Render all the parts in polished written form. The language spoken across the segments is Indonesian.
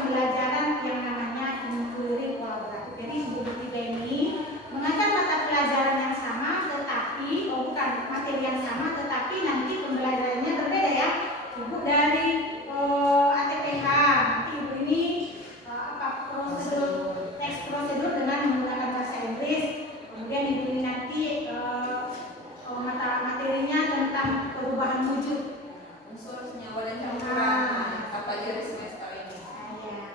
pembelajaran yang namanya inquiry kolaboratif. Jadi Ibu Tiga ini mengajar mata pelajaran yang sama, tetapi bukan materi yang sama, tetapi nanti pembelajarannya berbeda ya. Ibu dari ATPH, nanti Ibu ini teks prosedur dengan menggunakan bahasa Inggris. Kemudian Ibu ini nanti mata materinya tentang perubahan wujud. Unsur senyawa dan campuran apa aja di semester ini? Ya.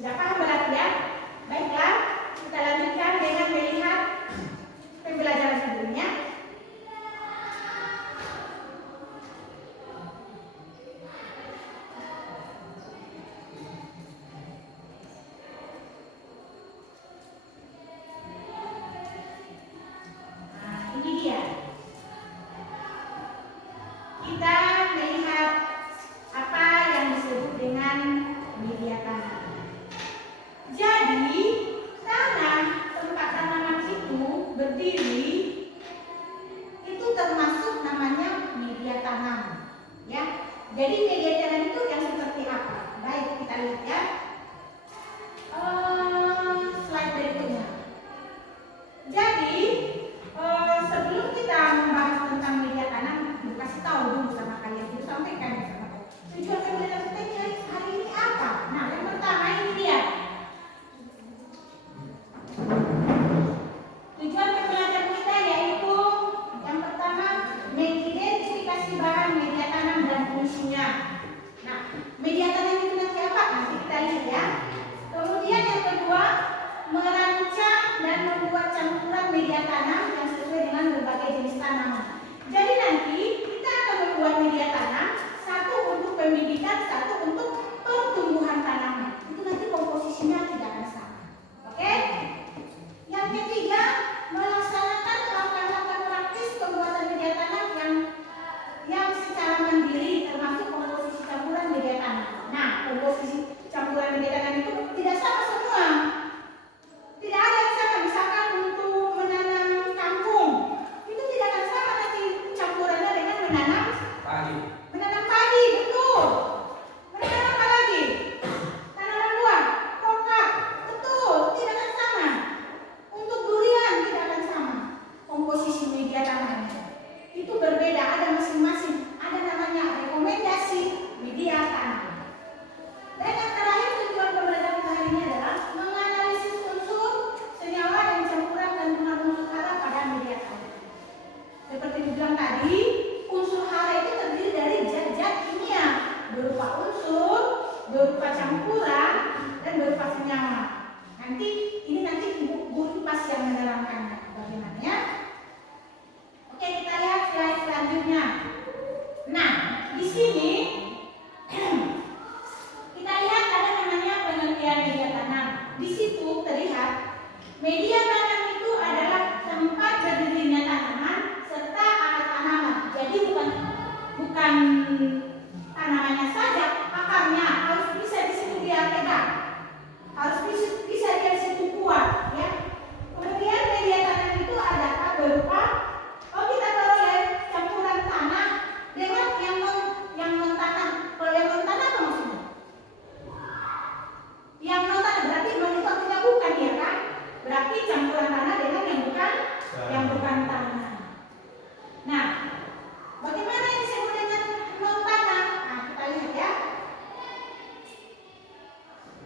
Sudah paham berarti ya? Baiklah, kita lanjutkan dengan melihat pembelajaran sebelumnya. Nah, ini dia. Kita melihat apa yang disebut dengan media tanam. Jadi, tanah tempat tanaman itu berdiri itu termasuk namanya media tanam, ya. Jadi media tanam itu yang seperti apa? Baik, kita lihat ya. Slide berikutnya. Jadi, sebelum kita membahas tentang media tanam, kasih tahu dulu sama kalian, dulu sampaikan sama kalian. Tujuan pembelajaran kita hari ini apa? Nah, yang pertama ini dia. Tujuan pembelajaran kita yaitu yang pertama mengidentifikasi bahan media tanam dan fungsinya. Nah, media tanam itu nanti apa? Nanti kita lihat ya. Kemudian yang kedua, merancang dan membuat campuran media tanam yang sesuai dengan berbagai jenis tanaman. Jadi nanti kita akan membuat media tanam, satu untuk pembibitan, satu untuk pertumbuhan tanaman. Itu nanti komposisinya tidak akan sama. Oke? Yang ketiga, melaksanakan langkah-langkah praktis pembuatan media tanam yang secara mandiri, termasuk komposisi campuran media tanam. Nah, komposisi campuran media tanam itu tidak sama semua. Tidak ada yang sama. Misalkan untuk menanam kangkung, itu tidak akan sama nanti campurannya dengan menanam padi. Menanam padi, betul. Menanam apa lagi? Tanaman buah, kokak, betul. Tidak akan sama. Untuk durian tidak akan sama. Komposisi media tanamnya itu berbeda, ada masing-masing. Ada namanya rekomendasi media tanam. Dan yang terakhir, tujuan pembelajaran kita hari ini adalah menganalisis unsur senyawa dan campuran kandungan unsur hara pada media tanam. Seperti dibilang tadi, unsur hara itu terdiri dari zat-zat kimia berupa unsur, berupa campuran, dan berupa senyawa. Nanti Ibu guru pasti yang menerangkannya bagaimana ya. Oke, kita lihat slide selanjutnya. Nah, di sini kita lihat ada namanya pengertian media tanam. Di situ terlihat media tanam itu adalah tempat berdirinya tanaman serta alat tanaman. Jadi bukan tanamannya saja, akarnya harus bisa di situ dia tegak, harus bisa dia di situ kuat, ya. Kemudian media tanam itu ada apa? Berupa kita taruh ya campuran tanah dengan yang non-tanam. Kalau yang non-tanam apa maksudnya? Yang non-tanam berarti itu artinya bukan, ya kan? Berarti campuran tanah dengan yang bukan tanah. Nah, bagaimana yang disebut dengan non-tanam? Nah, kita lihat ya.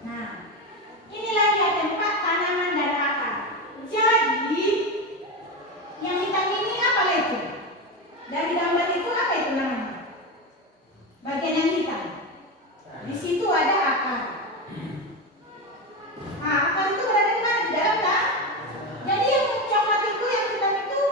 Nah, inilah dia tempat tanaman dan akar. Jadi, yang hitam ini apa itu? Dari gambar itu apa itu namanya? Bagian yang hitam. Di situ ada akar. Nah, akar itu berada di mana? Di dalam kan? Jadi yang coklat itu, yang hitam itu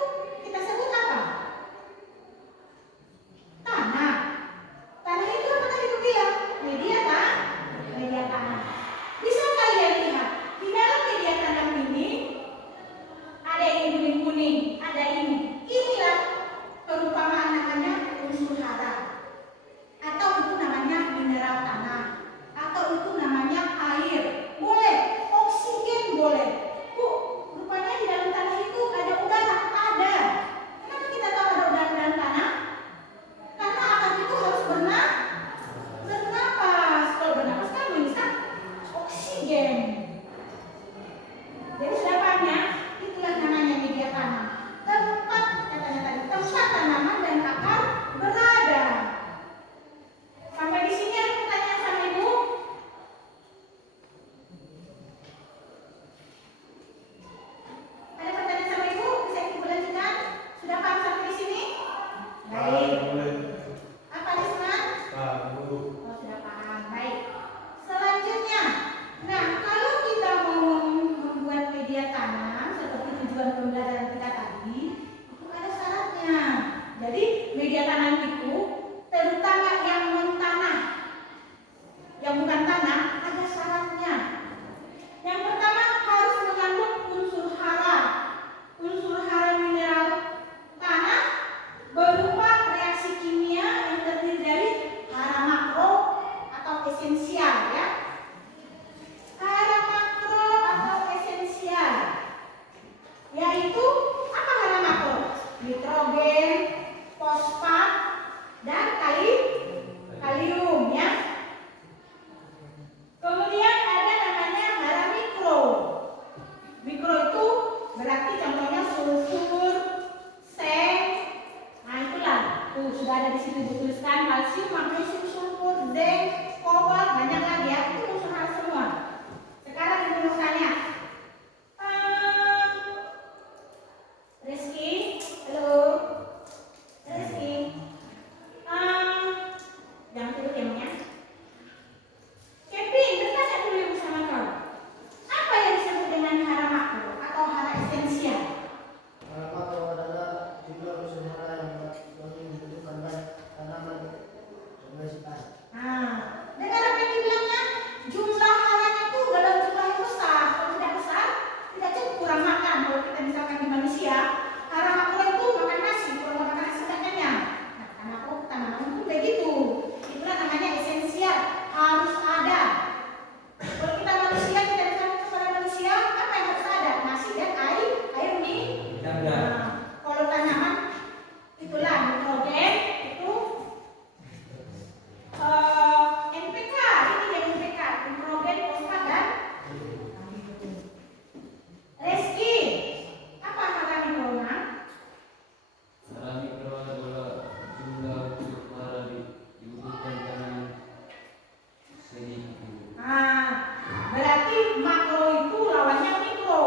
makro itu lawannya mikro.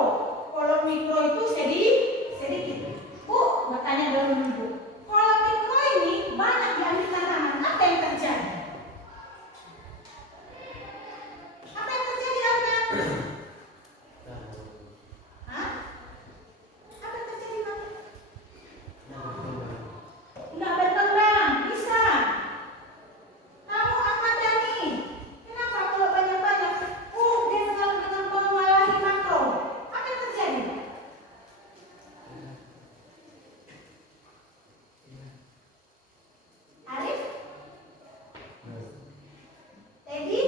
Kalau mikro itu sedikit. Bu, bertanya dulu Bu. Kalau mikro ini banyak diambil tanaman, apa yang terjadi? Apa yang terjadi Arman? Hah? Apa yang terjadi Bang? Nggak berkembang, bisa. Kamu Ahmad Dhani, kenapa kalau banyak-banyak? Dia dengan mengalahi makro. Apa yang terjadi? Arif? Teddy?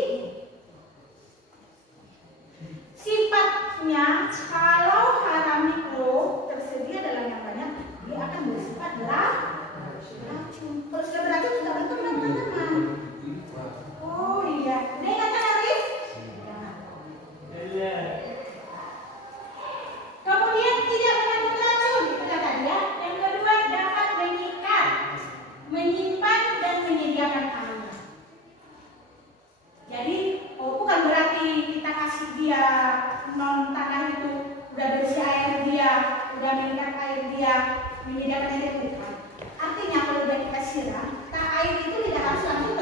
Sifatnya kalau hara mikro tersedia dalam yang banyak, dia akan bersifat beracun. Kalau sudah beracun tidak berkembang tanaman. Oh iya, udah ingatkan Arif? Kemudian tidak mengandung racun, kita tadi ya. Yang kedua dapat mengikat, menyimpan dan menyediakan air. Jadi, bukan berarti kita kasih dia non tanah itu udah bersih air dia, udah mengikat air dia, menyediakan air itu bukan. Artinya kalau udah kita siram, air itu tidak harus langsung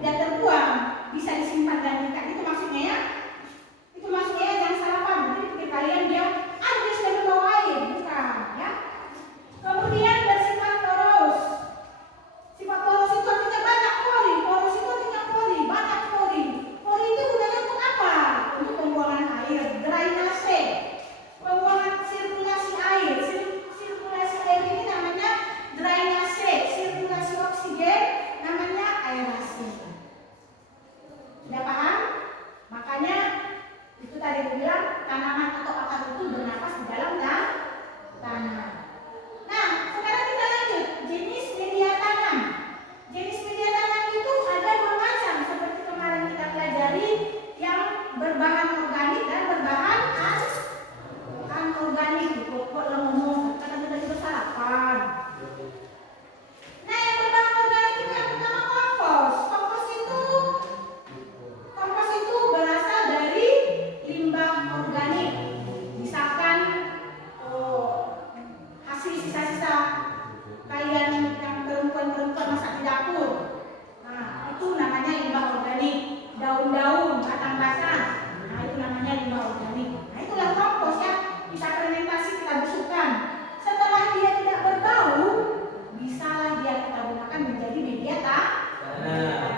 tidak terbuang, bisa disimpan dan diikat. Itu maksudnya ya. Itu maksudnya jangan salah paham. Jadi pikir kalian dia sudah membawa air, bukan ya. Kemudian bersifat poros. Sifat poros itu artinya banyak pori. Poros itu artinya pori, banyak pori. Pori itu gunanya untuk apa? Untuk pembuangan air, drainase, pembuangan sirkulasi air. Sirkulasi air ini namanya drainase, sirkulasi oksigen namanya aerasi. Sudah paham? Makanya itu tadi aku bilang tanaman atau akar itu bernapas di dalam tanah. Nah, sekarang kita lanjut jenis media tanam. Jenis media tanam itu ada dua macam seperti kemarin kita pelajari, yang berbahan organik dan berbahan anorganik. Kok ngomong karena kita juga sarapan. Nah, yang berbahan organik itu yang pertama kompos. Kompos itu berasal dari limbah organik. Misalkan hasil sisa-sisa kalian yang perempuan-perempuan masak di dapur. Nah, itu namanya limbah organik. Daun-daun, batang basah. Nah, itu namanya limbah organik. Nah, itulah kompos ya. Kita fermentasi, kita busukkan. Setelah dia tidak berbau, bisalah dia kita gunakan menjadi media tanam.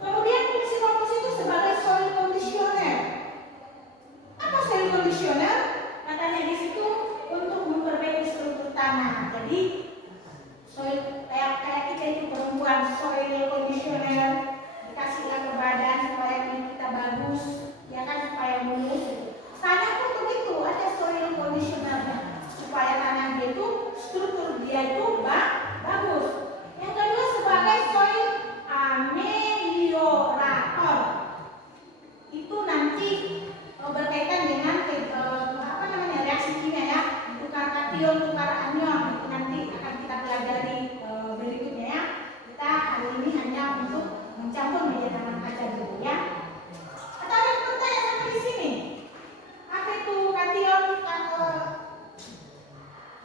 Kemudian fungsi kompos itu sebagai soil conditioner. Apa soil conditioner? Katanya di situ untuk memperbaiki struktur tanah. Jadi soil kayak kita itu perempuan, soil conditioner dikasihlah ke badan supaya kulit kita bagus, ya kan, supaya mulus. Tanah pun begitu, ada soil conditioner supaya tanah dia itu struktur dia itu bagus. Yang kedua sebagai soil ameliorator. Itu nanti berkaitan dengan reaksi kimia ya, tukar kation, tukar anion. Itu nanti akan kita pelajari berikutnya ya. Kita hari ini hanya untuk mencampur media tanam aja dulu ya. Atau ada yang bertanya sampai di sini? Apa itu kation?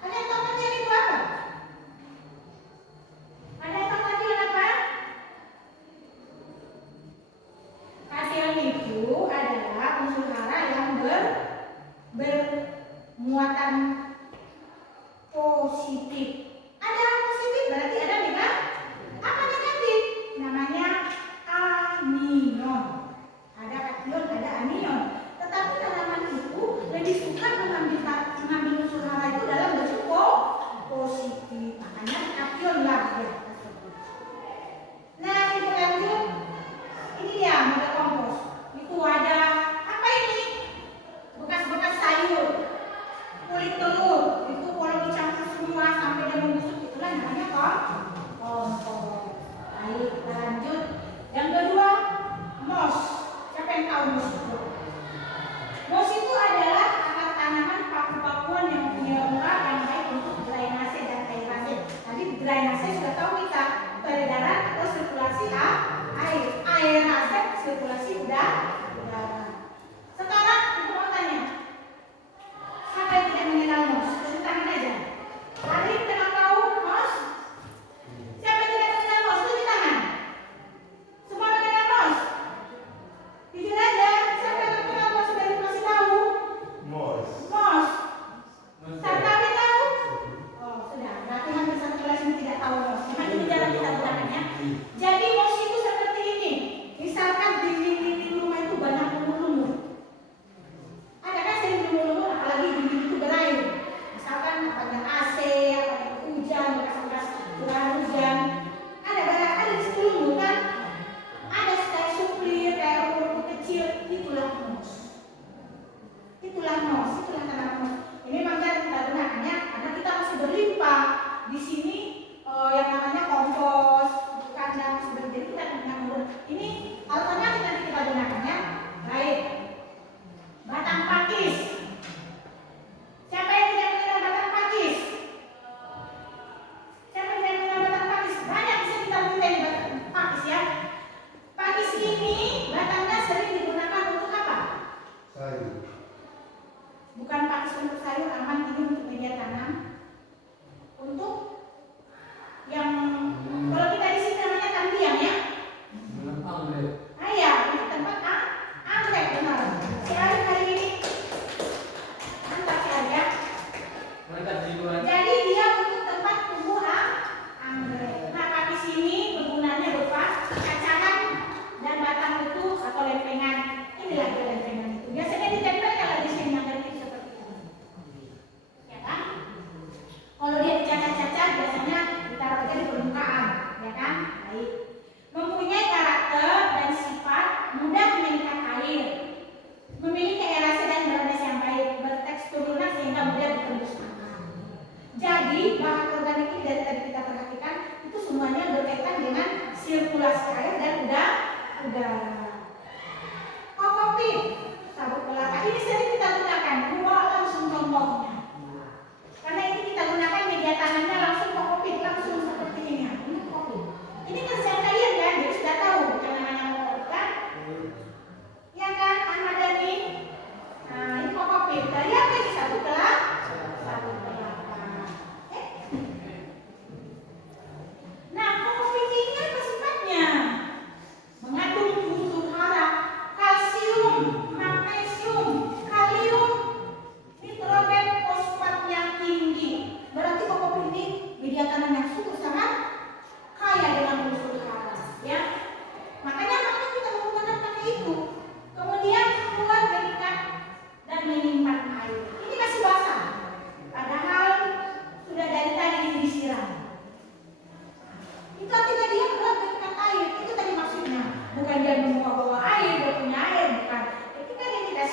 Ada yang tahu kation itu apa? Ada yang tahu kation apa? Kation itu adalah unsur hara yang bermuatan positif. Ada positif berarti ada negatif. Apa negatif? Namanya anion. Ada kation, ada anion. Tetapi tanaman itu lebih suka mengambil unsur hara itu dalam bentuk positif. Makanya kation lah ya. Nah, kita lanjut. Ini dia model kompos. Itu ada apa ini? Bekas-bekas sayur, kulit telur. Itu kalau dicampur semua sampai dia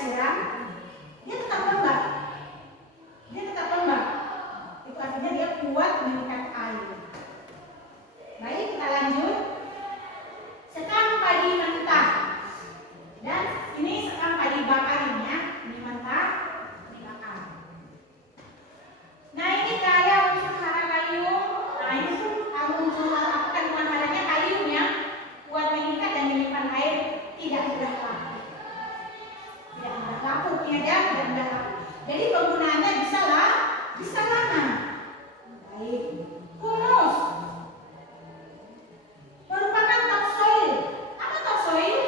siram, dia tetap lembab. Dia tetap lembab. Itu artinya dia kuat mengikat air. Baik, kita lanjut. Sekam padi mentah. Dan ini sekam padi bakar ini ya. Ini mentah, ini bakar. Nah, ini kaya unsur hara kalium. Nah, ini tuh unsur apa kandungan haranya kalium ya. Kuat mengikat dan menyimpan air, tidak mudah lapuk. Tidak mudah lapuk ya, tidak mudah lapuk. Jadi penggunaannya bisa lama. Baik. Humus merupakan topsoil. Apa topsoil?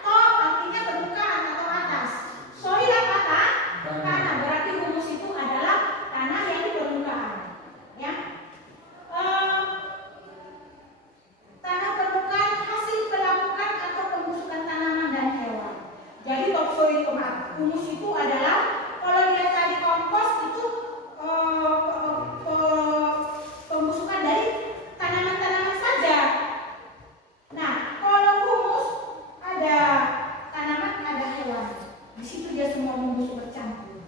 Top artinya permukaan atau atas. Soil apa? Tanah. Berarti humus itu adalah tanah yang di permukaan. Ya. Tanah permukaan hasil pelapukan atau pembusukan tanaman dan hewan. Jadi topsoil humus itu adalah kalau dia tadi kompos itu pembusukan dari tanaman-tanaman saja. Nah, kalau humus ada tanaman, ada hewan. Di situ dia semua membusuk bercampur.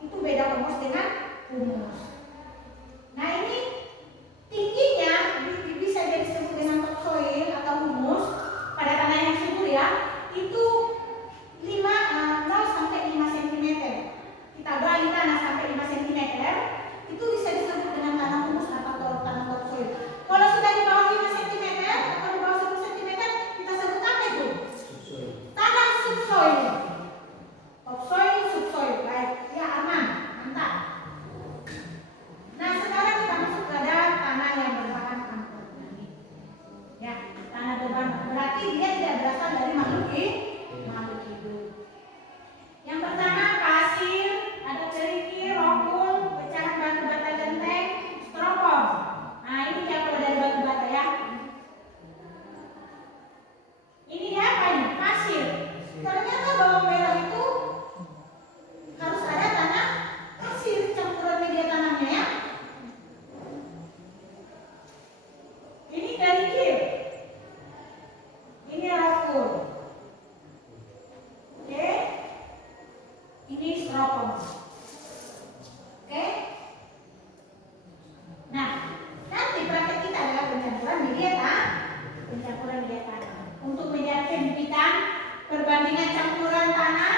Itu beda kompos dengan humus. Nah, ini tingginya bisa jadi disebut dengan topsoil atau humus pada tanah yang subur ya. Itu 0 sampai 5 cm. Kita gali tanah sampai 5 cm, itu bisa disebut dengan tanah humus atau tanah topsoil. Kalau sudah di bawah 5 cm atau di bawah 10 cm, kita sebut apa itu? Tanah subsoil. Topsoil, subsoil. Baik, ya aman, mantap. Nah, sekarang kita masuk pada tanah yang berbahan angker. Ya, tanah berbahan berarti dia tidak berasal dari makhluk hidup. Yang pertama pasir, ada kerikil, rokul, pecahan batu bata genteng, stropom. Nah, ini dia kalau dari batu bata ya. Ini dia apa ini? Pasir. Ternyata bawang merah itu harus ada tanah pasir, campuran media tanamnya ya. Ini kerikil. Ini rokul. Oke. Ini stropom. Oke. Nah, nanti praktek kita adalah pencampuran media tanah. Untuk media pembibitan, perbandingan campuran tanah,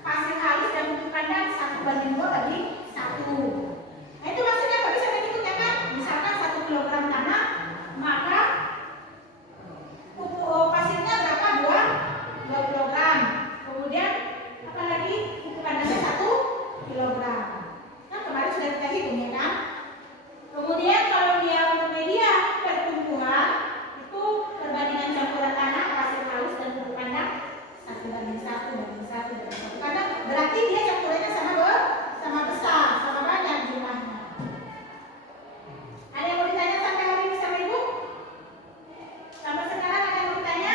pasir halus dan pupuk kandang 1:2:1. Nah, itu maksudnya apa? Bisa dihitung ya kan? Misalkan 1 kg tanah, maka pupuk pasirnya berapa? 2 kg. Kemudian apa lagi? Pupuk kandangnya 1 kg. Nah, kemarin sudah kita hitung ya kan? Kemudian kalau dia untuk media pertumbuhan, itu perbandingan campuran tanah, pasir halus dan pupuk kandang 1:1. Karena berarti dia campurannya sama besar, sama banyak jumlahnya. Ada yang mau ditanya sampai hari ini sama Ibu? Sampai sekarang ada yang mau ditanya?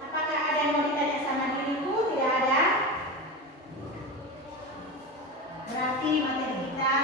Apakah ada yang mau ditanya sama diriku? Tidak ada. Berarti materi kita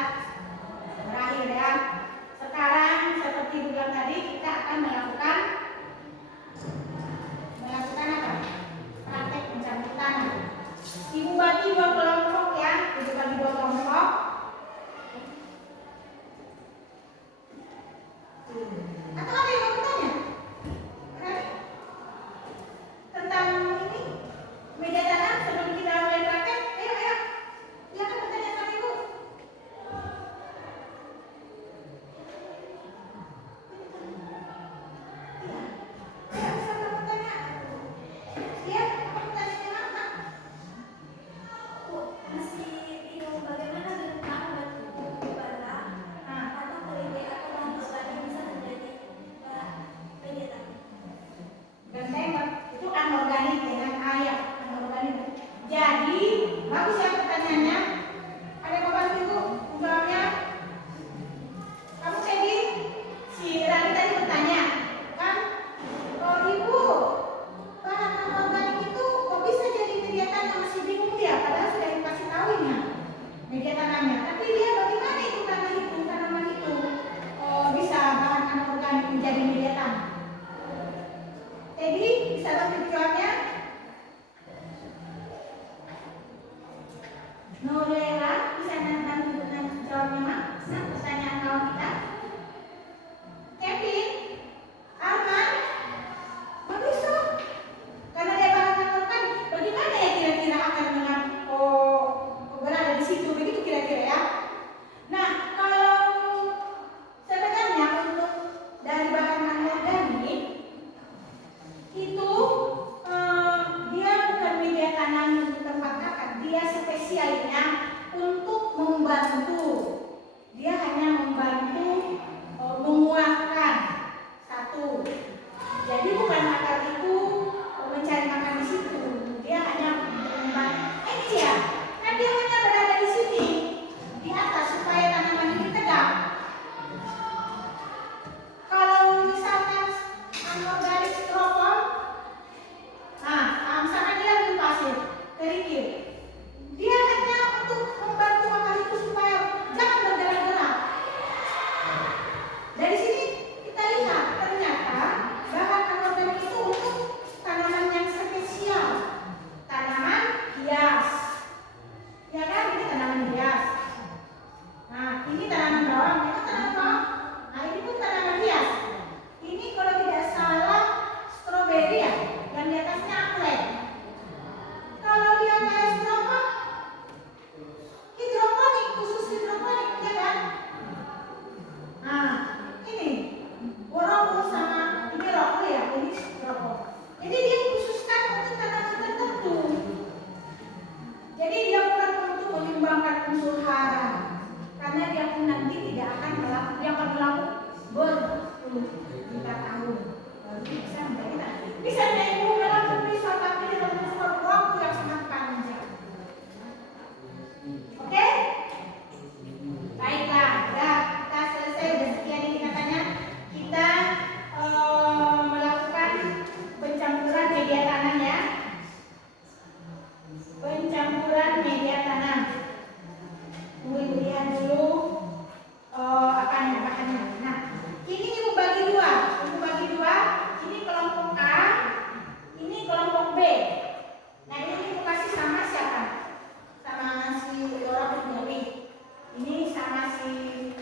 kasih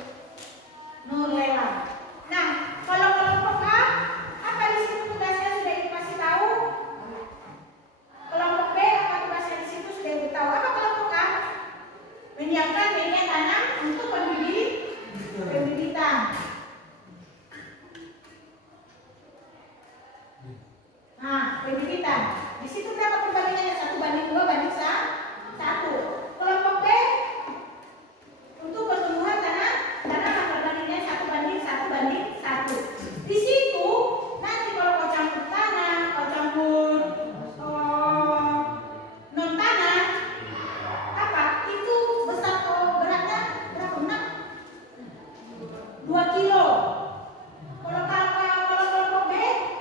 Nurlela. Nah, kalau kelompok A, apa di situ tugasnya sudah Ibu kasih tahu? Kelompok B, apa tugasnya di situ sudah Ibu tahu? Apa kelompok A? Menyiapkan media tanam untuk pembibitan. Nah, pembibitan. Di situ berapa perbandingannya? 1:2:1. Kelompok B untuk pertumbuhan tanah perbandingannya 1:1:1. Di situ nanti kalau kau campur tanah, kau campur non tanah, apa itu besar beratnya berapa? 2 kilo. Kalau kelompok B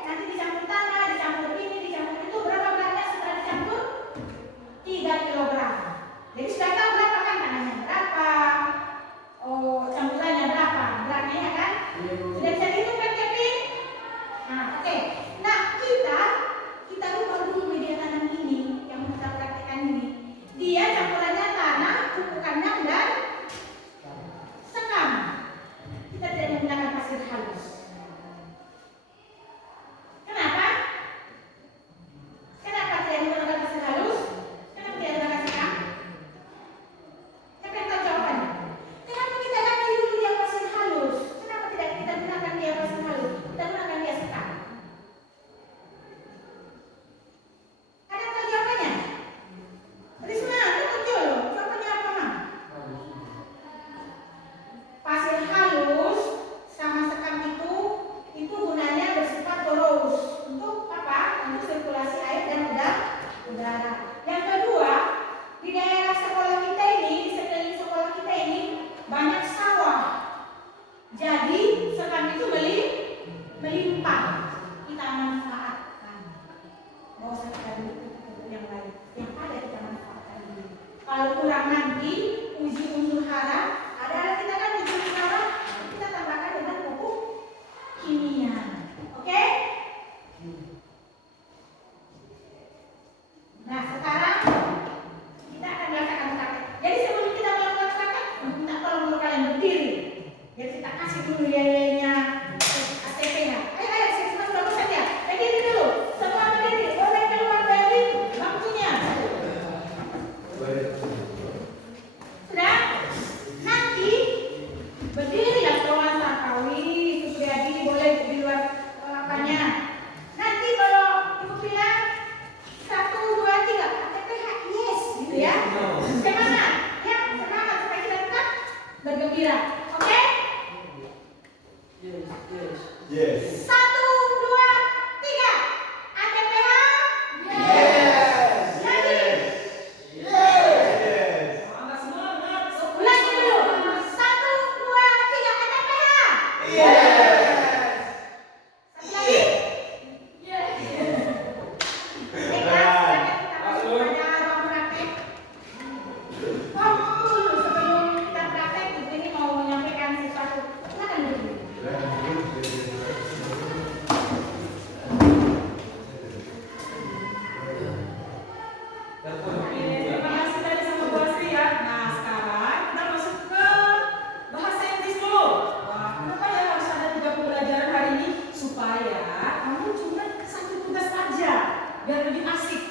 nanti dicampur tanah, dicampur ini, dicampur itu, berapa beratnya setelah dicampur? 3 kilogram. Jadi sudah tahu berapa kan tanahnya berapa, campurannya berapa, beratnya ya kan? Sudah bisa dihitung kan Kevin? Nah, oke. Nah, kita rubah dulu media tanam ini yang kita praktekkan ini. Dia campurannya tanah, pupuk kandang dan sekam. Kita tidak menggunakan pasir halus. Kenapa? Kenapa tidak menggunakan pasir halus? Kenapa tidak menggunakan sekam? Siapa yang tahu jawabannya? Kenapa kita ganti dulu dia pasir halus? Kenapa tidak kita gunakan dia pasir halus? Kita gunakan dia sekam. Ada yang tahu jawabannya? Risma, tutup dulu. Jawabannya apa, Mam? Pasir halus sama sekam itu gunanya bersifat boros. Untuk apa? Untuk sirkulasi air dan udara. Yang kedua, di daerah sekolah kita ini, di sekeliling sekolah kita ini banyak sawah. Jadi sekam itu melimpah. Kita manfaatkan. Mau kita dulu untuk yang lain. Yang ada kita manfaatkan dulu. Kalau kurang nanti uji unsur hara, ada kita kan uji unsur hara, kita tambahkan dengan pupuk kimia. Oke? Nah, sekarang kita akan melakukan praktek. Jadi sebelum kita melakukan praktek, minta tolong dulu kalian berdiri. Biar kita kasih dulu nilainya ATP-nya. Ayo, semua sudah bosan ya? Berdiri dulu. Semua berdiri. Boleh keluar dari bangkunya. Sudah? Nanti berdiri ya kawan Sarkawi, Supriyadi, boleh di luar apanya. Nanti kalau Ibu bilang 1, 2, 3 ATPH, yes, gitu ya. Semangat, ya, semangat supaya kita tetap bergembira. Oke? Yes. 1, 2, 3 ATPH. Yes. Lagi. Yes. Ulangi dulu. 1, 2, 3 ATPH. Yes. Satu lagi. Baiklah, silakan kita masuk pada ruang praktek. Sebelum kita praktek, Ibu ini mau menyampaikan sesuatu. Silakan dulu. Terima kasih tadi sama Bu Asri ya. Nah, sekarang kita masuk ke bahasa Inggris dulu. Wah, kenapa ya harus ada 3 pembelajaran hari ini? Supaya kamu cuma 1 tugas aja, biar lebih asik.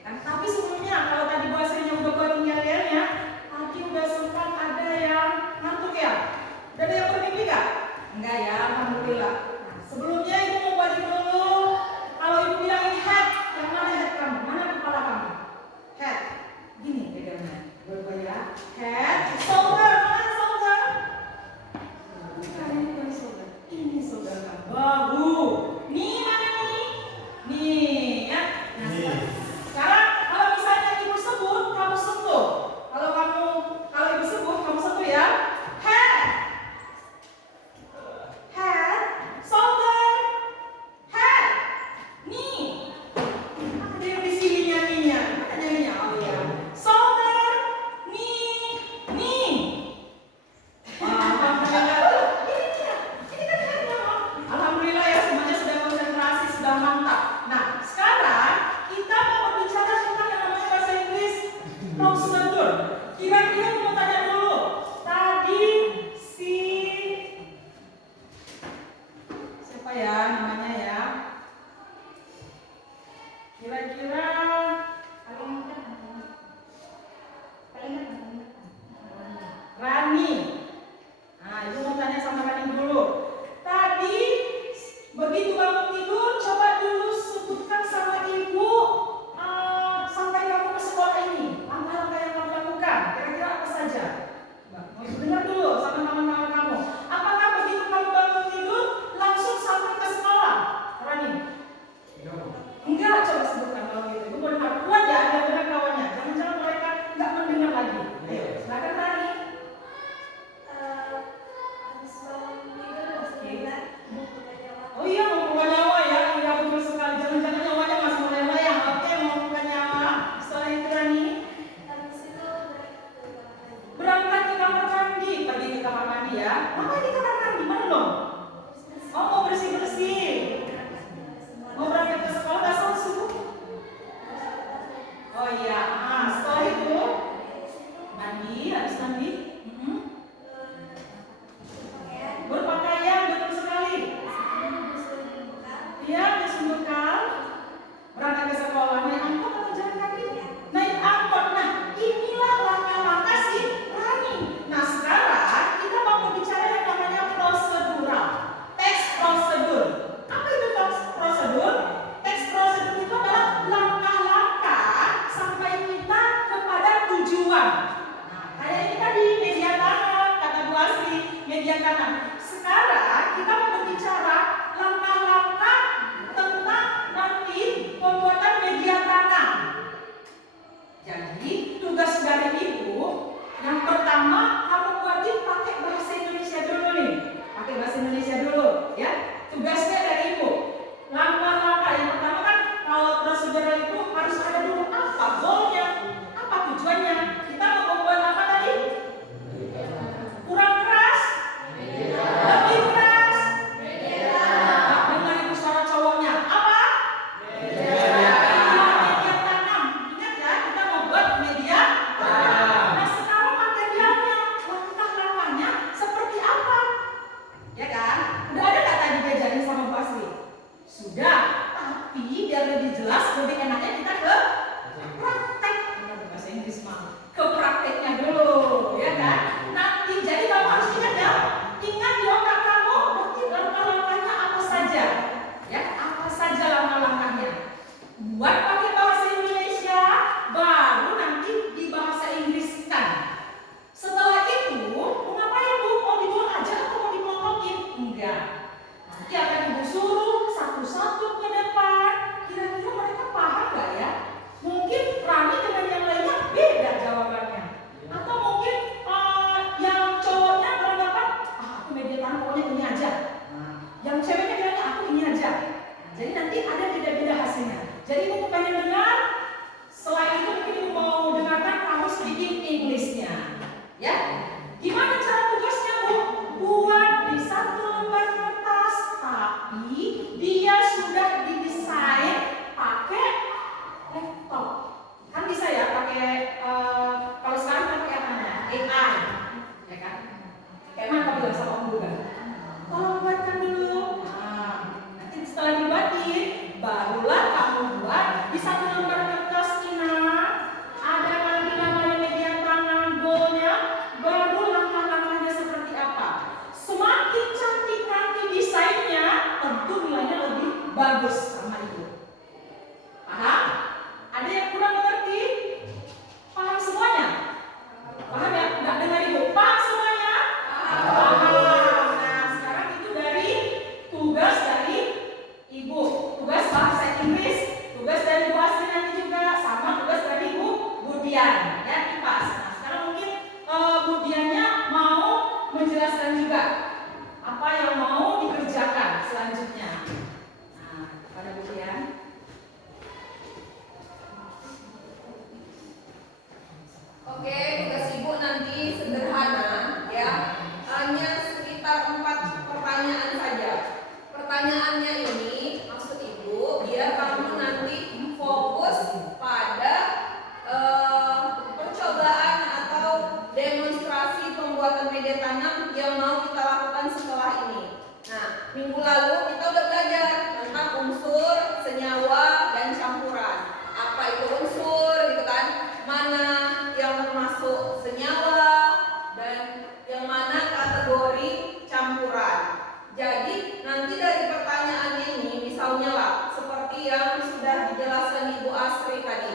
Ya kan? Tapi sebelumnya, kalau tadi Bu Asri yang udah buat yel-yelnya, tadi udah sempat ada yang ngantuk ya? Udah ada yang bermimpi nggak? Enggak ya, alhamdulillah. Nah, sebelumnya Ibu mau wajib dulu. Kalau Ibu bilangin head, yang mana head kamu? Mana kepala kamu? Head, gini pegangnya, berdua ya. Head, shoulder, mana shoulder? Bukan, ini bukan shoulder, ini shoulder kamu. Bahu, nih mana nih? Nih ya. Nah, sekarang kalau misalnya Ibu sebut, kamu sentuh. Kalau Ibu sebut, kamu sentuh ya. Head, shoulder, mandi ya. Mama ini kamar mandi, mana dong? Oh, mau bersih-bersih. Mau berangkat ke sekolah nggak sholat subuh? Oh iya, setelah itu mandi, habis mandi berpakaian, betul sekali. Iya, besok bekal, berangkat ke sekolah, naik angkot atau jalan kaki? Naik angkot. Nah, inilah langkah-langkah si Rani. Nah, sekarang kita mau berbicara yang namanya prosedural. Teks prosedur. Apa itu teks prosedur? Teks prosedur itu adalah langkah-langkah sampai kita kepada tujuan. Nah, kayak ini tadi media tanam, kata Bu Asri, media tanam. Sekarang kita mau berbicara langkah-langkah tentang nanti pembuatan media tanam. Jadi tugas dari ibu yang pertama kamu buatin pakai bahasa Indonesia dulu nih, pakai bahasa Indonesia dulu ya. Tugasnya dari ibu. Langkah-langkah yang pertama kan kalau prosedural itu harus ada dulu apa goalnya, apa tujuannya. Kita mau membuat apa tadi? Kurang keras? Lebih keras? Dengar ibu suara cowoknya. Apa? Media tanam. Ingat ya, kita mau buat media tanam. Nah, sekarang materialnya, langkah-langkahnya seperti apa? Ya kan? Udah ada nggak tadi diajarin sama Bu Asri? Sudah. Tapi biar lebih jelas, lebih enaknya kita ke praktek. Benar bahasa Inggris mah. Ke prakteknya dulu, ya kan? Nanti jadi kamu harus ingat ya. Ingat di otak kamu, berarti langkah-langkahnya apa saja? Ya, apa saja langkah-langkahnya? Buat pakai bahasa Indonesia, baru nanti di bahasa Inggriskan. Setelah itu, mau ngapain Bu? Mau dibuang aja atau mau dipotongin? Enggak. Nanti akan ibu suruh satu-satu ke depan. Kira-kira mereka paham nggak ya? Mungkin Rani dengan yang lainnya beda jawabannya. Atau mungkin yang cowoknya beranggapan, aku media tanam pokoknya ini aja. Yang ceweknya bilangnya aku ini aja. Jadi nanti ada beda-beda hasilnya. Jadi ibu pengen dengar. Selain itu mungkin ibu mau dengarkan kamu speaking English-nya. Ya, gimana cara tugasnya Bu? Buat di satu lembar kertas, tapi dia sudah didesain pakai laptop. Kan bisa ya pakai kalau sekarang kan pakai apa namanya? AI, ya kan? Kayak mana kamu bilang sama Om juga? Tolong buatkan dulu. Nah, nanti setelah dibuatin, barulah kamu buat di satu lembar kertas Ina. Ada lagi namanya media tanam goalnya, baru langkah-langkahnya seperti apa. Semakin cantik nanti desainnya, tentu nilainya lebih bagus sama ibu. Paham? Ada yang kurang mengerti? Paham semuanya? Paham ya? Nggak dengar ibu? Paham semuanya? Paham. Nah, sekarang itu dari tugas dari ibu. Tugas bahasa Inggris, tugas dari Bu Asri nanti juga, sama tugas dari Bu Budian. Ya, IPAS. Nah, sekarang mungkin Budiannya mau menjelaskan juga apa yang mau dikerjakan selanjutnya. Nah, pada Budian. Oke, tugas ibu nanti sederhana ya, hanya sekitar 4 pertanyaan saja. Pertanyaannya ini maksud ibu biar kamu nanti fokus pada percobaan atau demonstrasi pembuatan media tanam yang mau kita lakukan setelah ini. Nah, minggu lalu kita udah belajar tentang unsur, senyawa, dan campuran. Apa itu unsur gitu kan? Mana yang termasuk senyawa dan yang mana kategori campuran. Jadi nanti dari pertanyaannya ini misalnya lah seperti yang sudah dijelaskan Ibu Asri tadi.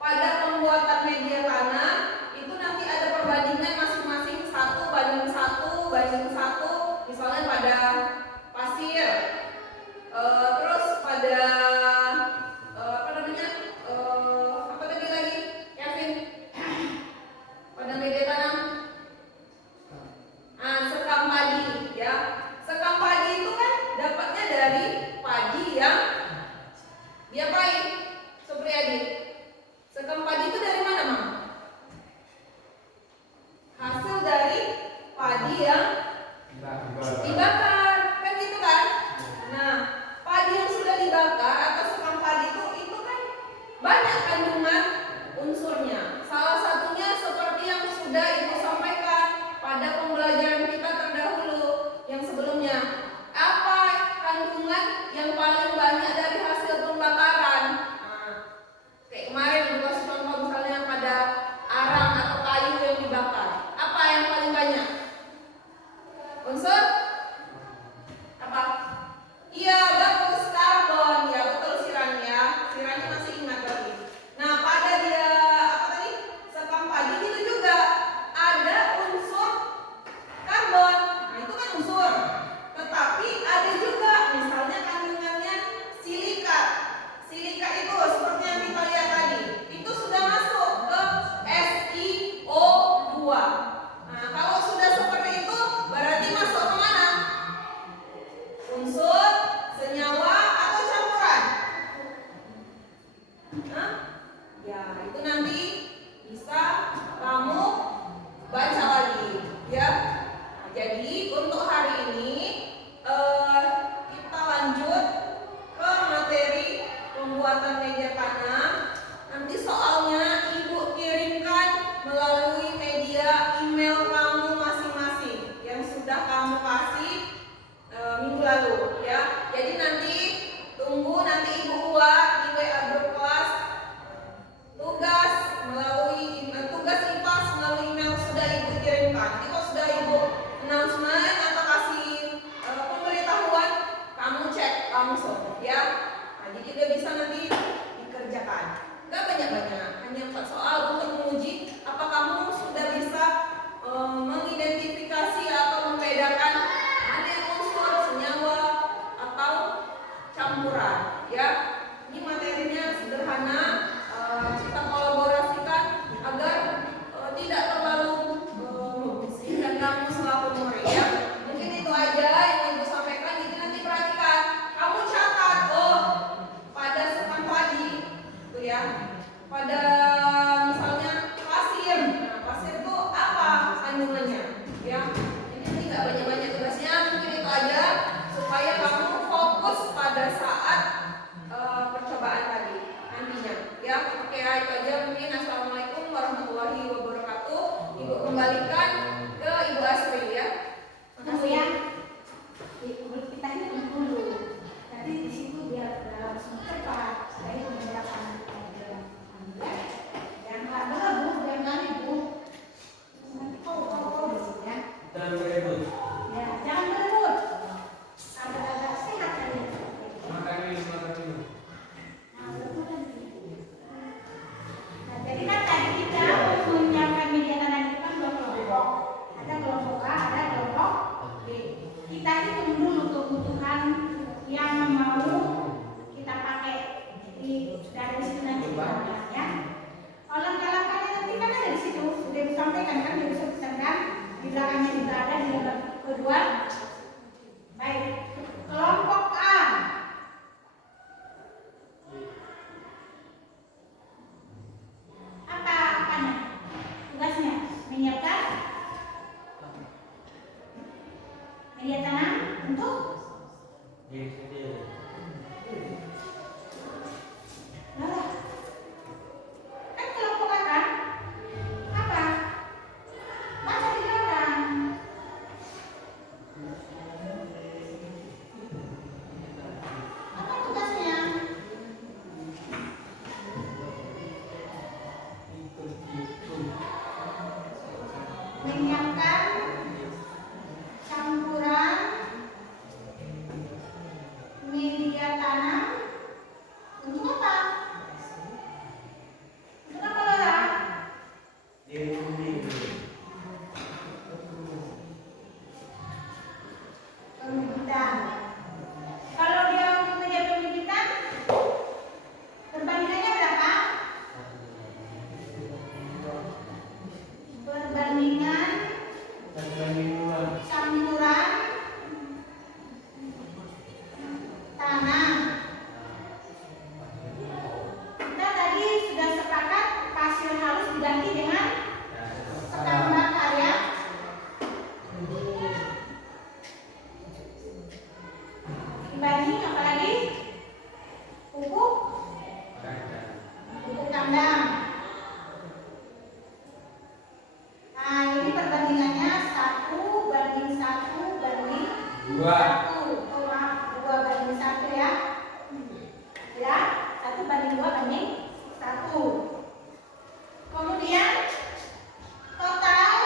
Pada pembuatan media tanam itu nanti ada perbandingan masing-masing 1:1 misalnya pada pasir. Terus pada apa namanya? Apa tadi lagi? Kevin? Pada media tanam sekam padi ya. Sekam padi itu kan dapatnya dari padi yang diapain? Supriyadi. Sekam padi itu dari mana, Mam? Hasil dari padi yang dibakar, kan gitu kan? Nah, padi yang sudah dibakar atau sekam padi itu kan banyak kandungan unsurnya. Salah satunya seperti yang sudah Ibu sampaikan pada pembelajaran kita terdahulu yang sebelumnya. Apa kandungan yang paling banyak dari hasil pembakaran? Nah, kayak kemarin Ibu kasih contoh misalnya pada arang atau kayu yang dibakar. Apa yang paling banyak? Unsur apa? Iya, bagus, karbon. Ya, betul Sirani ya. Sirani masih ingat lagi. Nah, pada dia apa tadi? Sekam padi itu juga ada unsur karbon. Nah, itu kan unsur. Tetapi ada juga misalnya kandungannya silika. Silika itu seperti yang kita lihat tadi. Itu sudah masuk ke SiO2. Nah, kalau sudah seperti itu berarti masuk ke mana? Unsur, senyawa, atau campuran? Hah? Ya, itu nanti bisa kamu baca lagi, ya. Nah, jadi untuk hari ini kita lanjut ke materi pembuatan media tanam. Nanti soalnya Ibu kirimkan melalui media email kamu masing-masing yang sudah kamu kasih minggu lalu, ya. Jadi nanti tunggu nanti Ibu buat di WA grup kelas tugas tugas IPAS melalui email sudah Ibu kirimkan. Jadi kalau sudah Ibu announcement atau kasih pemberitahuan, kamu cek langsung, ya. Nah, jadi udah bisa nanti dikerjakan. Gak banyak-banyak, hanya 4 soal untuk menguji apa kamu sudah bisa mengidentifikasi atau membedakan mana yang unsur, senyawa, atau campuran, ya. Ini materinya sederhana, kita kolaborasikan agar tidak terlalu sehingga kamu selalu murid, ya. Mungkin itu aja yang Ibu sampaikan. Jadi nanti perhatikan, kamu catat pada sekam padi, itu ya. Pada misalnya pasir, nah pasir itu apa kandungannya, ya. Ini nanti nggak banyak-banyak tugasnya, mungkin itu aja supaya kamu fokus pada saat percobaan tadi nantinya, ya. Oke, itu aja mungkin. Assalamualaikum warahmatullahi wabarakatuh. Ibu kembalikan ke Ibu Asri, ya. Makasih ya. Kita hitung dulu. Tadi di situ biar langsung cepat. Saya mengerjakan yang nggak berlalu, yang nggak ibu. Nanti kau ya. Jangan berebut. Ya, jangan berebut. Agak-agak sehat kali. Makan minum. Nah, jadi kan tadi kita menyiapkan media tanam itu kan 2 kelompok. Ada kelompok A, ada kelompok B. Kita hitung dulu kebutuhan yang mau kita pakai dari situ nanti ya. Kalau langkah-langkahnya nanti kan ada di situ, sudah disampaikan kan, sudah disebutkan di belakangnya juga ada di lembar kedua. Baik, kelompok A. Apanya? Tugasnya menyiapkan media tanam untuk Nah, kan kelompok A kan? Apa? Baca di belakang. Apa tugasnya? Menyiapkan campuran Dua. Oh, maaf, 2 banding 1 ya. Ya, 1 banding 2 banding 1. Kemudian total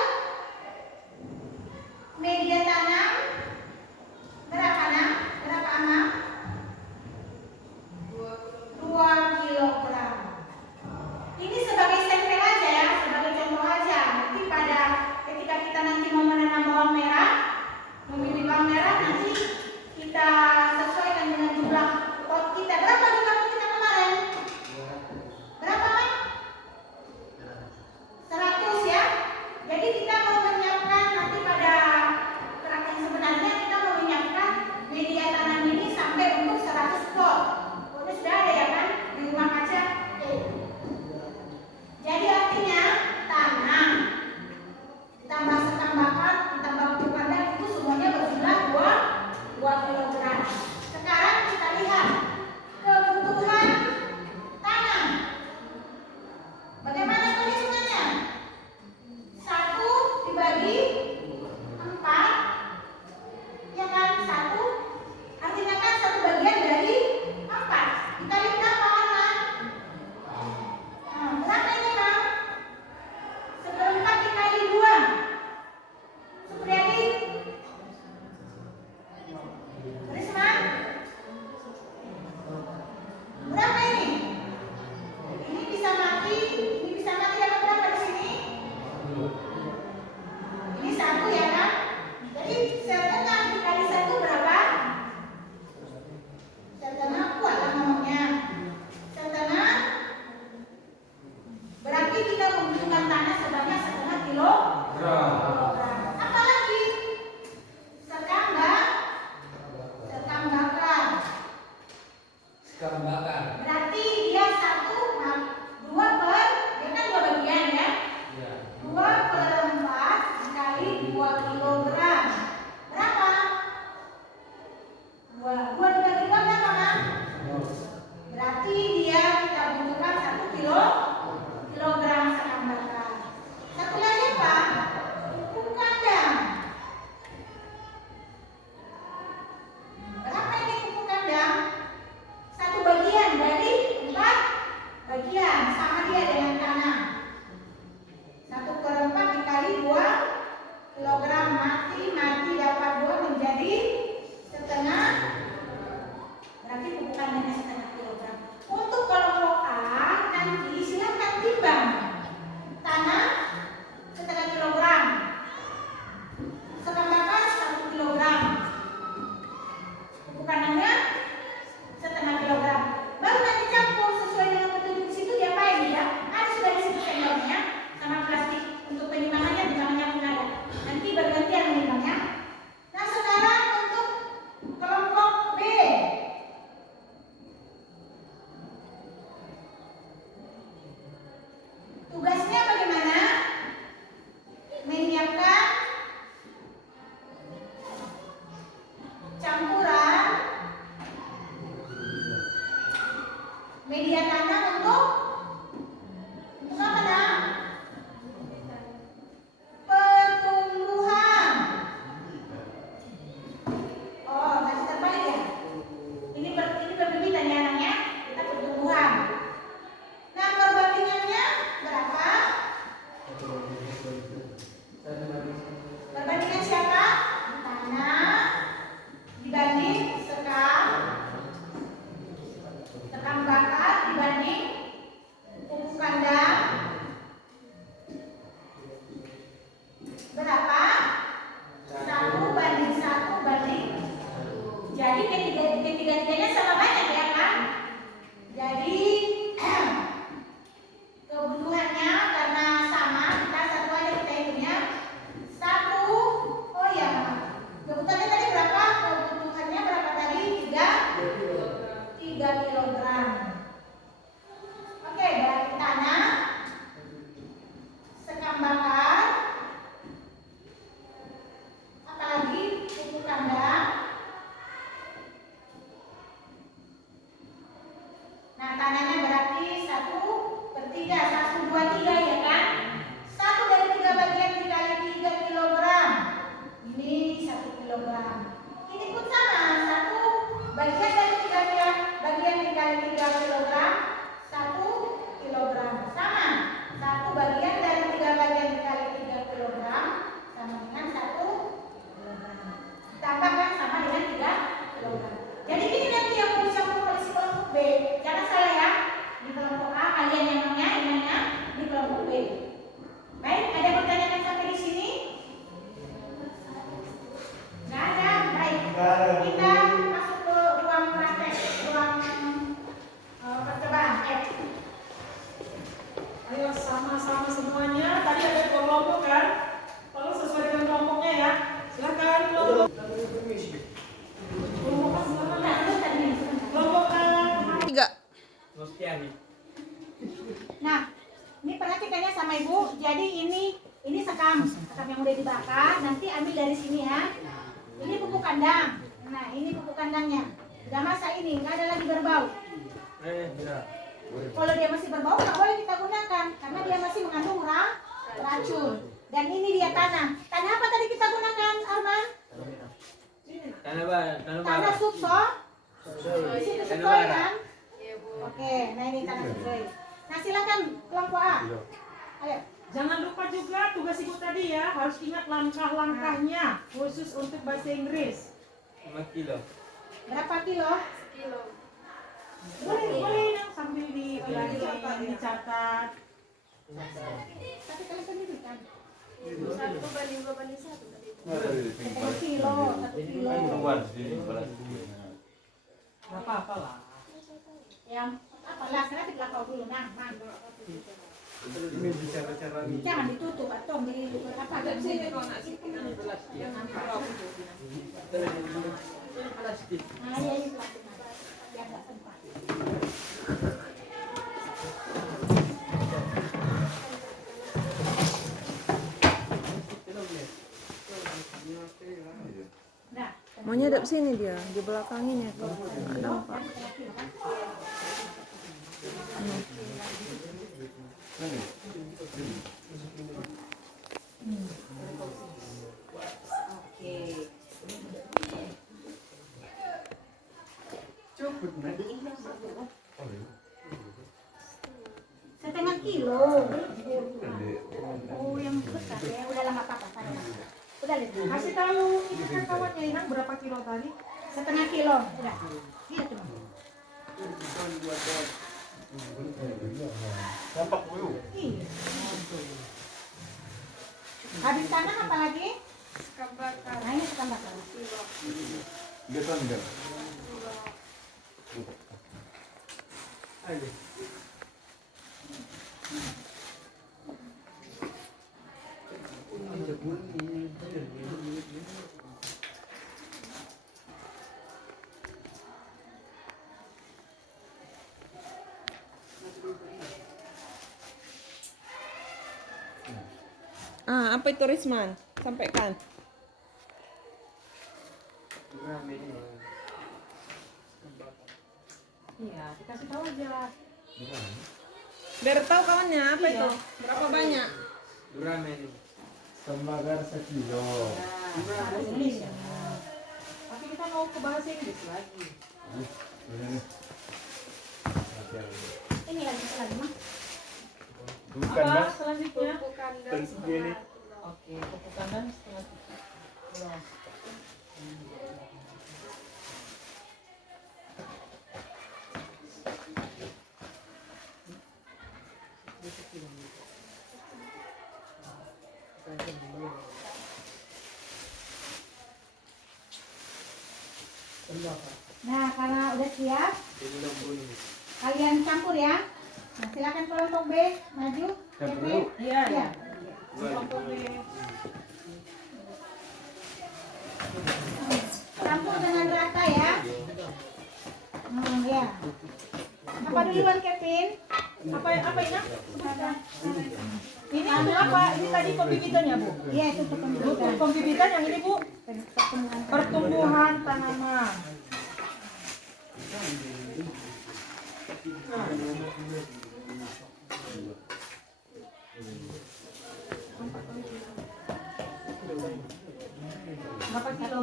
media tanam berapa nak? Berapa anak? 2 kilogram. Ini sebagai sampel aja ya, sebagai contoh aja. Nanti pada ketika kita nanti mau menanam bawang merah, memilih bawang merah nanti Tiga. Nah, ini perhatikannya sama ibu. Jadi ini sekam yang udah dibakar. Nanti ambil dari sini ya. Ini pupuk kandang. Nah, ini pupuk kandangnya. Udah masak ini, nggak ada lagi berbau. Kalau dia masih berbau nggak boleh kita gunakan karena dia masih mengandung racun. Dan ini dia tanah. Tanah apa tadi kita gunakan, Arman? Tanah subsoil. Di situ subsoil kan? Oke, nah ini tanah subsoil. Nah silakan kelompok A. Ayo. Jangan lupa juga tugas ibu tadi ya, harus ingat langkah-langkahnya khusus untuk bahasa Inggris. 5 kilo. Berapa kilo? Boleh yang sambil dicatat. Tapi kalian sendiri kan? 1:2:1 Setengah kilo, 1 kilo. Gak apa-apa lah. Yang apalah, nanti belakang dulu. Nah, Ini bicara cara ini. jangan ditutup atau di apa? Ada di sini kalau nak sini. Nah, ya ini plastik. Biar nggak sempat. Nah, Maunya ada sini dia, di belakangnya tuh. Ada apa? setengah kilo. Oh, yang besar ya. Udah lama apa-apa. Udah lihat. Kasih tahu ini kan kawannya Inang berapa kilo tadi? Setengah kilo. Udah. Lihat tuh. Iya. Habis tanah apa lagi? Nah, ini sekam bakar. Apa itu Risman? Sampaikan. Iya, dikasih tahu aja. Biar tahu kawannya apa Iya. itu? Berapa banyak? Duramen. Sembakar sekilo. Bahasa Indonesia. Tapi kita mau ke bahasa Inggris lagi. Ini lagi mah. Bukan Apa mas. selanjutnya? Begini. Oke, pupuk kandang setengah kilo. Nah, karena udah siap, kalian campur ya. Nah, silakan kelompok B maju. Kevin. Iya, Ya. Kelompok B. Campur dengan rata ya. Ya. Apa duluan Kevin? Apa Inang? Sebutkan. Ini untuk apa? Ini tadi pembibitannya, Bu. Iya, itu untuk Untuk pembibitan. pembibitan yang ini, Bu. Pertumbuhan tanaman. Berapa kilo?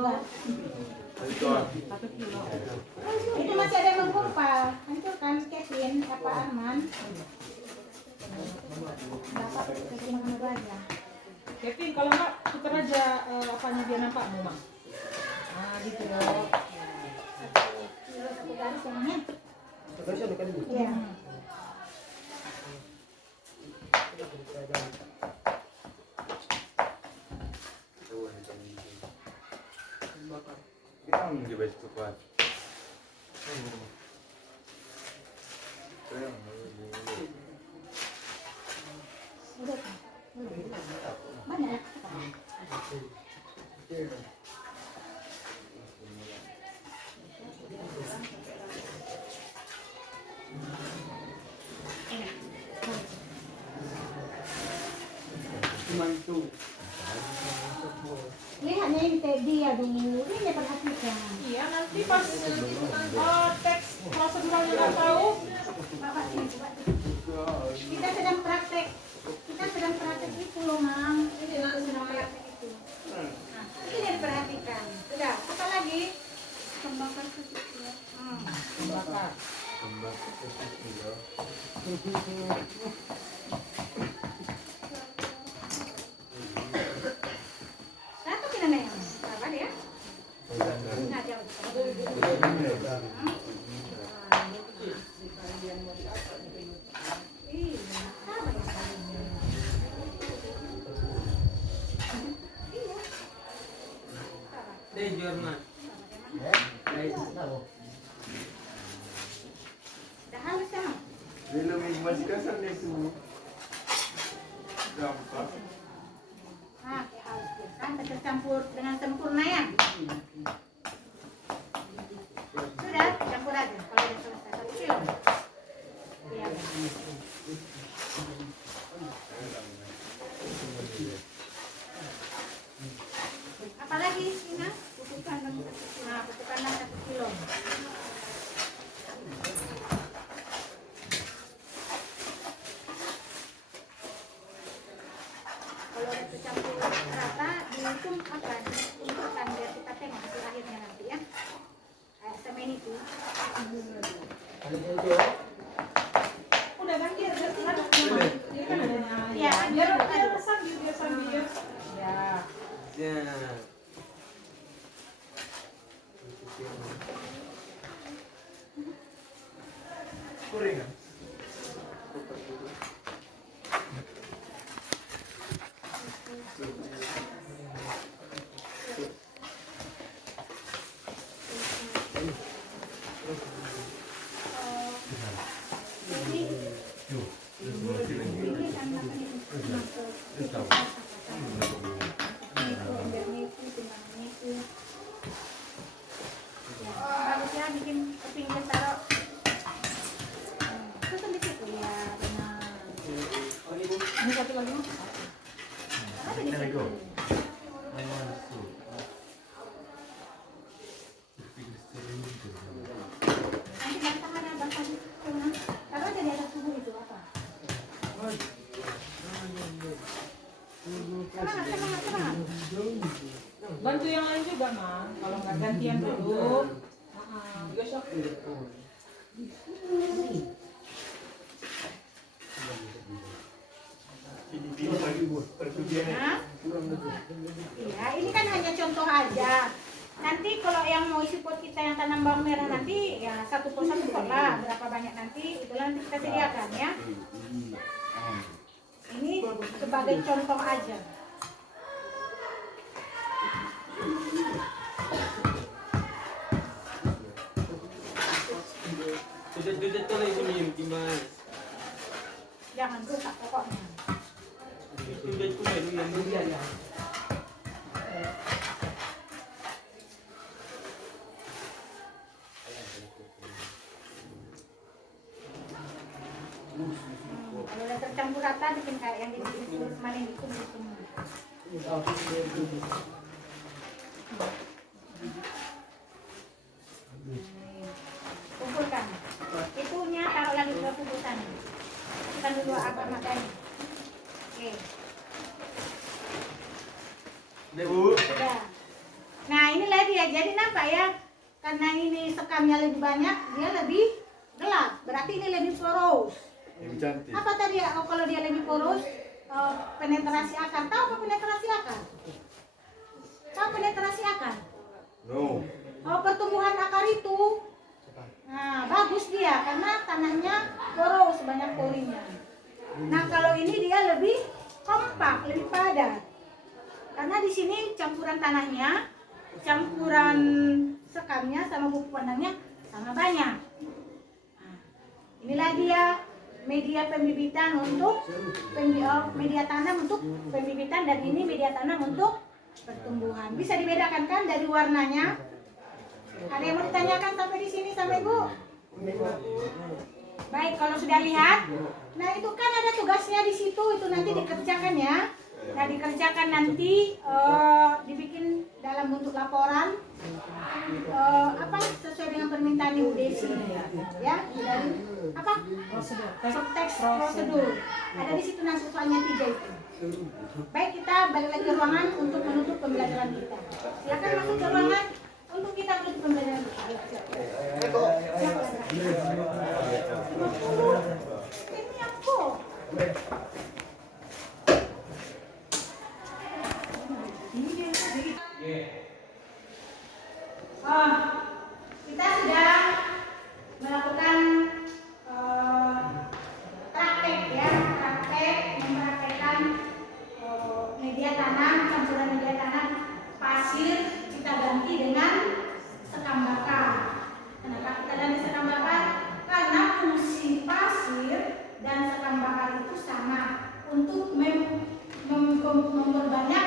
1 kilo. Itu masih ada yang menggumpal. Itu kan Kevin, apa Arman? Bapak Kevin mengambil aja. Kevin, kalau enggak putar aja apanya biar nampak, Mama. Nah, gitu loh. Satu garis yang ini. Iya. Kita mencoba itu kuat. Udah kan? Banyak ya? Ini perhatikan. Iya, nanti pas teks proseduralnya nggak tahu. Bapak sini, coba. Kita sedang praktek. Kita sedang praktek itu loh, Mam. Ini sedang praktek itu. Nah, ini diperhatikan. Sudah, apa lagi? Kembangkan kecil. Bakar. Kembang kecil. Satu kita nih. Apa dia? Nah, jauh. Iya, sama ya. Iya. Deh, Jerman. Udah halus ya, Mam? Belum masih kasar nih semua. Gampang. Nah, kayak halus ya. Kan tercampur dengan sempurna ya. Sudah, campur aja. Kalau udah selesai 1 kilo. Iya. Apalagi Ina? Pupuk kandang 1 kilo. Nah, pupuk kandang 1 kilo. Kalau udah tercampur rata, ditumpahkan biar kita tengok hasil akhirnya nanti ya. Kayak semen itu. Udah kan dia ganti kan? Dia kan ada Iya, biar sambil. Ya. Ya. Kuringan. Ini kan namanya bagusnya bikin kepingin taruh itu kan di situ ya benar. Ini satu lagi Mas. Ada di situ. Nanti bantah ada bantah di situ. Taruh aja di atas tubuh itu apa? Semangat. Bantu yang lain juga, Mang. Kalau nggak gantian dulu. Juga shock. Ini lagi buat pertujuan. Hah? Iya, ini kan hanya contoh aja. Nanti kalau yang mau isi pot kita yang tanam bawang merah nanti ya 1 pot 1 pot lah. Berapa banyak nanti itulah nanti kita sediakan ya. Ini sebagai contoh aja. Sudah tuloy sumiyong Dimas. Jangan rusak pokoknya. Sudah ko meron yan. Kalau udah tercampur rata bikin kayak yang di kemarin itu semua. Kumpulkan. Itunya taruh lagi ke kubusan. Kita dulu agak makan. Oke. Bu. Sudah. Nah inilah dia. Jadi nampak ya. Karena ini sekamnya lebih banyak, dia lebih gelap. Berarti ini lebih poros. Lebih cantik. Apa tadi ya? Oh, kalau dia lebih poros, penetrasi akar. Tahu apa penetrasi akar? Tahu penetrasi akar? No. Oh, pertumbuhan akar itu. Nah, bagus dia karena tanahnya poros, banyak porinya. Nah, kalau ini dia lebih kompak, lebih padat. Karena di sini campuran tanahnya, campuran sekamnya sama pupuk kandangnya sama banyak. Nah, inilah dia media pembibitan untuk media tanam untuk pembibitan, dan ini media tanam untuk pertumbuhan. Bisa dibedakan kan dari warnanya? Ada yang mau ditanyakan sampai di sini sampai Bu? Baik, kalau sudah lihat, nah itu kan ada tugasnya di situ, itu nanti dikerjakan ya. Nah, dikerjakan nanti dibikin dalam bentuk laporan sesuai dengan permintaan Ibu Desi ya, dari teks prosedur ada di situ. Nah, soalnya 3 itu. Baik, kita balik lagi ke ruangan untuk menutup pembelajaran kita. Silakan masuk ke ruangan untuk kita menutup pembelajaran kita. Ini aku. Kita sudah melakukan praktek ya, mempraktekkan media tanam, campuran media tanam pasir kita ganti dengan sekam bakar. Kenapa kita ganti sekam bakar? Karena fungsi pasir dan sekam bakar itu sama untuk memperbanyak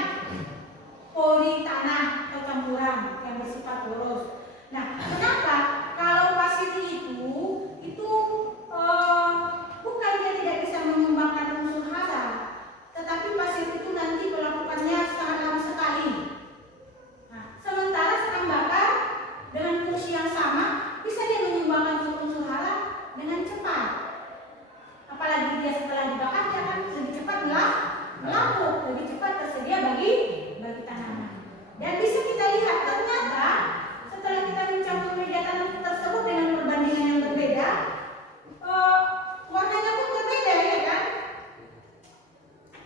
pori tanah atau campuran yang bersifat boros. Nah, kenapa? Kalau pasir itu bukan dia tidak bisa menyumbangkan unsur hara, tetapi pasir itu nanti melakukannya sangat lama sekali. Nah, sementara sekam bakar dengan fungsi yang sama bisa dia menyumbangkan unsur hara dengan cepat. Apalagi dia setelah dibakar dia akan lebih cepat melapuk, lebih cepat tersedia bagi tanaman. Dan bisa kita lihat ternyata setelah kita mencampur media tanam tersebut dengan perbandingan yang berbeda, warnanya pun berbeda ya kan?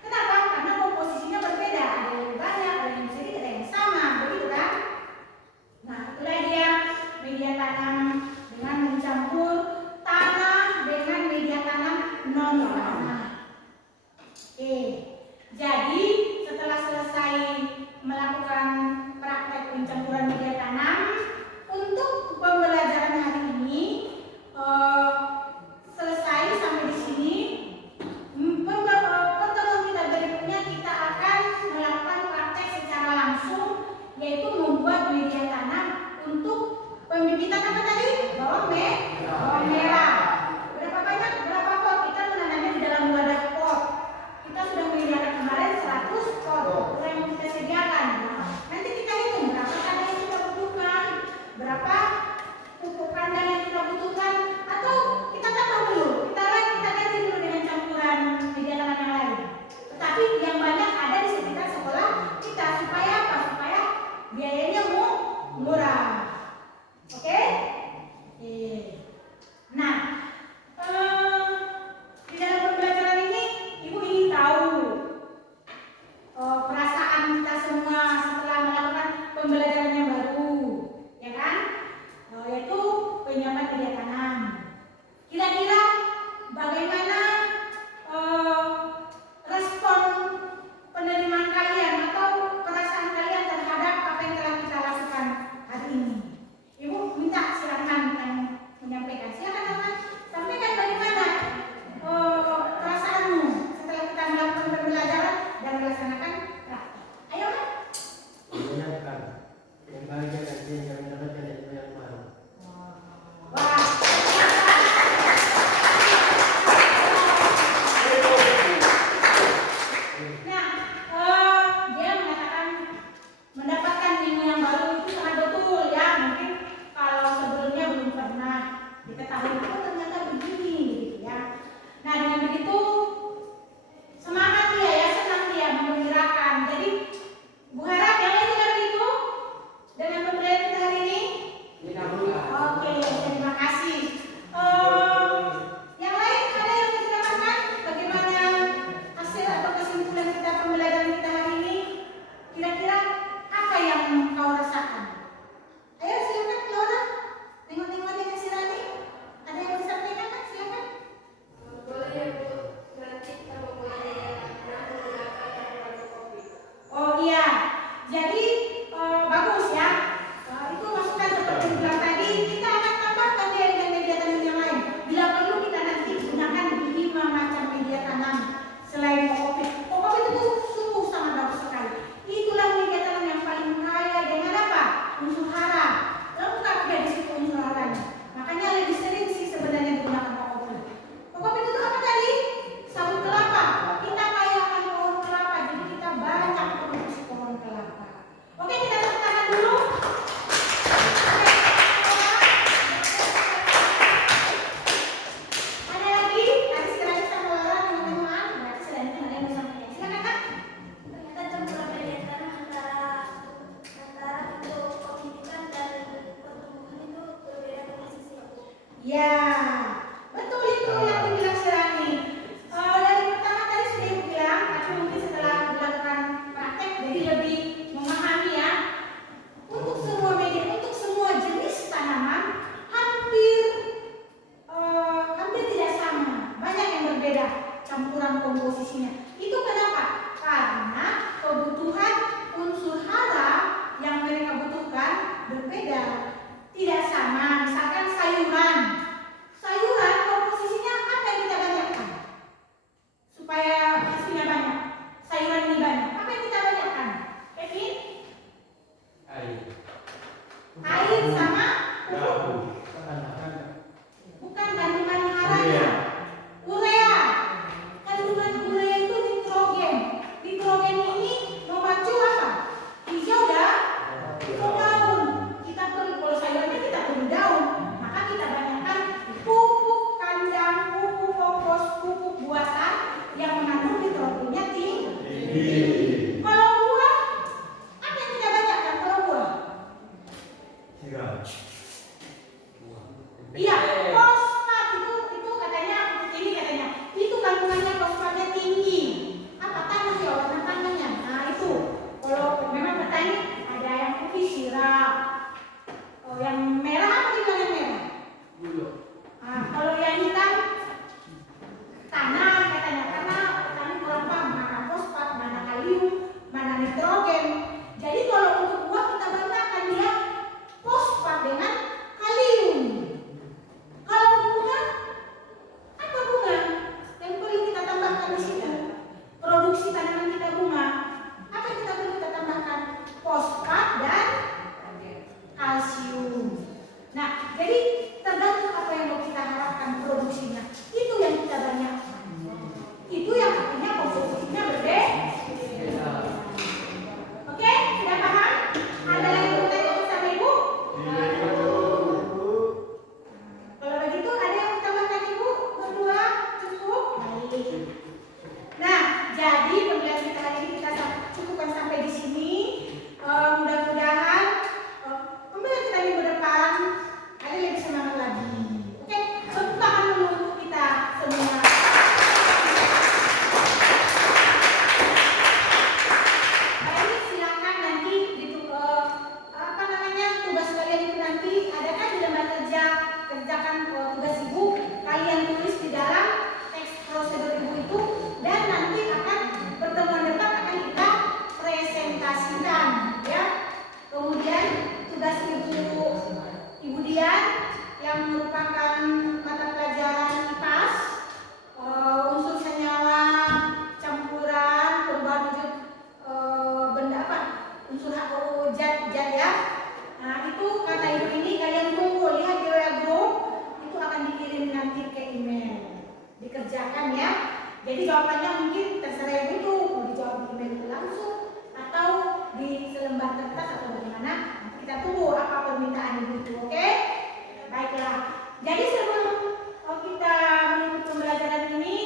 Kenapa? Karena komposisinya berbeda, ada yang banyak, ada yang sedikit, ada yang sama, begitu kan? Nah, itulah dia media tanam dengan mencampur tanah dengan media tanam non tanah. Oke, jadi setelah selesai melakukan praktek pencampuran media tanam, untuk pembelajaran hari ini selesai sampai di sini. Pertemuan kita berikutnya kita akan melakukan praktek secara langsung, yaitu membuat media tanam untuk pembibitan apa tadi? Bawang merah. Berapa banyak? Berapa pot? Kita menanamnya di dalam wadah pot. Kita sudah menyediakan kemarin 100 pot yang kita sediakan. Nanti kita hitung berapa kandang yang kita butuhkan, berapa pupuk kandang yang kita butuhkan, atau kita tambah dulu, kita ganti dulu dengan campuran media tanam yang lain. Tetapi yang banyak ada di sekitar sekolah kita supaya apa? Supaya biayanya murah. Oke? Nah, di dalam pembelajaran ini Ibu ingin tahu perasaan kita semua setelah melakukan pembelajaran yang baru, ya kan? Yaitu penyiapan media tanam. Kira-kira bagaimana respon penerimaan kalian atau perasaan kalian terhadap apa yang telah kita lakukan hari ini? Ya, betul itu yang dibilang si Rani. Dari pertama tadi sudah ibu bilang, tapi mungkin setelah dilakukan praktek jadi lebih memahami ya. Untuk semua media, untuk semua jenis tanaman hampir tidak sama, banyak yang berbeda campuran komposisinya. Itu kenapa? Karena kebutuhan unsur hara yang mereka butuhkan berbeda, tidak sama. Misalkan sayuran komposisinya apa yang kita banyakkan supaya hasilnya banyak? Sayuran ini banyak, apa yang kita banyakkan? Kevin? Air sama pupuk. Bukan kandungan haranya. Urea. Kandungan urea itu nitrogen. Nitrogen ini memacu apa? Hijau daun. Kita perlu, kalau sayurnya kita perlu daun, maka kita banyakkan pupuk kandang, pupuk kompos, pupuk buatan yang mengandung nitrogennya tinggi. Kalau buah, apa yang kita banyakkan kalau buah? Iya, fosfat itu katanya ini katanya itu kandungannya fosfatnya tinggi. Apa tanah ya, warna tanahnya. Nah itu kalau memang petani ada yang putih sirap, yang merah apa dibilang yang merah? Nah, kalau yang hitam tanah katanya, karena petani kurang paham mana fosfat, mana kalium, mana nitrogen. Jadi kalau untuk buah kita banyakkan dia fosfat dengan kalium. Kalau bunga, apa bunga? Yang perlu kita tambahkan di situ. Produksi tanaman kita bunga. Apa yang kita perlu kita tambahkan? Fosfat dan kalsium. Nah, jadi tergantung apa yang mau kita harapkan produksinya. Itu yang kita banyakkan. Itu yang artinya komposisinya berbeda. Oke, sudah paham? Ada yang mau tanya sama ibu? Kalau begitu ada yang tambahkan ibu? Berdua cukup? Baik. Nah, jadi pembelajaran kita hari ini kita cukupkan sampai di sini. Mudah-mudahan pembelajaran kita minggu depan ada lebih semangat lagi. Oke, tepuk tangan dulu untuk kita semua. Baik, silakan nanti tugas kalian itu nanti ada kan di lembar kerja, kerjakan tugas ibu, kalian tulis di dalam teks prosedur ibu itu, dan nanti akan pertemuan depan akan kita presentasikan ya. Kemudian tugas ibu Dian yang merupakan mata pelajaran IPAS, unsur senyawa, campuran, perubahan wujud benda apa, unsur zat ya. Nah itu kata ibu ini kalian tunggu, lihat di web group, itu akan dikirim nanti ke email, dikerjakan ya. Jadi jawabannya mungkin terserah ibu itu mau dijawab di email itu langsung atau di selembar kertas atau bagaimana. Nanti kita tunggu apa permintaan ibu itu, oke? Baiklah. Jadi sebelum kita menutup pembelajaran ini,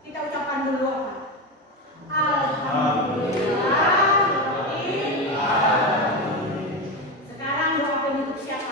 kita ucapkan dulu apa? Alhamdulillah. Sekarang doa penutup siapa?